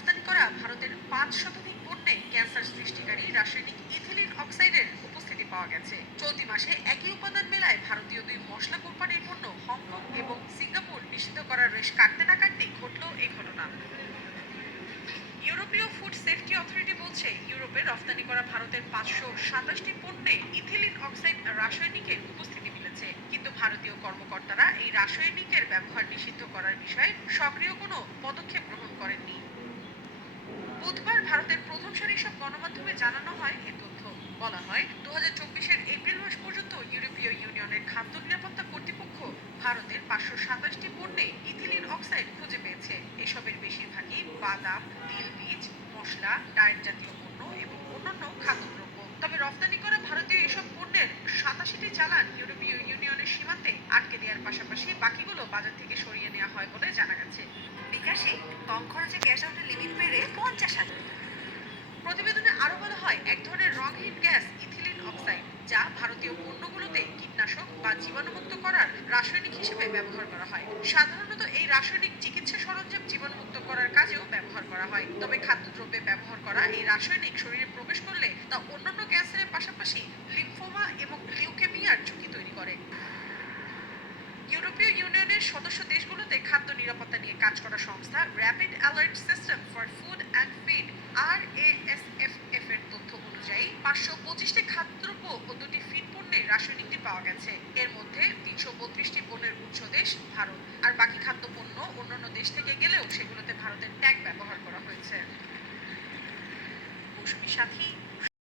রফতানি করা ভারতের ৫ শতাধিক পণ্যে ক্যান্সার সৃষ্টিকারী রাসায়নিক ইথিলিন অক্সাইডের উপস্থিতি পাওয়া গেছে। চলতি মাসে একই উপাদান মেলায় ভারতীয় দুই মশলা কোম্পানির পণ্য হংকং এবং সিঙ্গাপুর নিষিদ্ধ করার রেশ কাটতে না কাটতেই ঘটল এই ঘটনা। ইউরোপীয় ফুড সেফটি অথরিটি বলছে, ইউরোপে রফতানি করা ভারতের ৫২৭টি পণ্যে ইথিলিন অক্সাইড রাসায়নিকের উপস্থিতি মিলেছে, কিন্তু ভারতীয় কর্মকর্তারা এই রাসায়নিকের ব্যবহার নিষিদ্ধ করার বিষয়ে সক্রিয় কোনো পদক্ষেপ গ্রহণ করেননি। বুধবার ভারতের প্রথম সারির সব গণমাধ্যমে জানানো হয় এ তথ্য। বলা হয়, ২০২৪-এর এপ্রিল মাস পর্যন্ত ইউরোপীয় ইউনিয়নের খাদ্য নিরাপত্তা কর্তৃপক্ষ ভারতের ৫২৭টি পণ্যে ইথিলিন অক্সাইড খুঁজে পেয়েছে। এসবের বেশিরভাগই বাদাম, তিল বীজ, মশলা, ডায়েট জাতীয় পণ্য এবং অন্যান্য খাদ্যদ্রব্য। তবে রফতানি করা ভারতীয় এসব পণ্যের ৮৭টি চালান ইউরোপীয় ইউনিয়নের সীমান্তে আটকে দেওয়ার পাশাপাশি বাকিগুলো বাজার থেকে সরিয়ে নেওয়া হয় বলে জানা গেছে। বিকাশে কম খরচে ক্যাশ আউটের লিমিট বেড়ে ৫০,০০০। প্রতিবেদনে আরো বলা হয়, এক ধরনের রংহীন গ্যাস ইথিলিন অক্সাইড, যা ভারতীয় পণ্যগুলোতে কীটনাশক বা জীবাণুমুক্ত করার রাসায়নিক হিসেবে ব্যবহার করা হয়। সাধারণত এই রাসায়নিক চিকিৎসা সরঞ্জাম জীবাণুমুক্ত করার কাজেও ব্যবহার করা হয়। তবে খাদ্যদ্রব্যে ব্যবহার করা এই রাসায়নিক শরীরে প্রবেশ করলে তা অন্যান্য ক্যান্সারের পাশাপাশি লিম্ফোমা এবং লিউকেমিয়ার ঝুঁকি তৈরি করে। ইউরোপীয় ইউনিয়নের সদস্য দেশগুলোতে খাদ্য নিরাপত্তা নিয়ে কাজ করা সংস্থা rapid alert system for food and feed RASFF এর তথ্য অনুযায়ী ৫২৫টি খাদ্যদ্রব্য ও ২টি ফিড পণ্যে রাসায়নিকটি পাওয়া গেছে। এর মধ্যে ৩৩২টি পণ্যের উৎস দেশ ভারত, আর বাকি খাদ্য পণ্য অন্যান্য দেশ থেকে গেলেও সেগুলোতে ভারতের ট্যাগ ব্যবহার করা হয়েছে। মৌসুমী সাথী,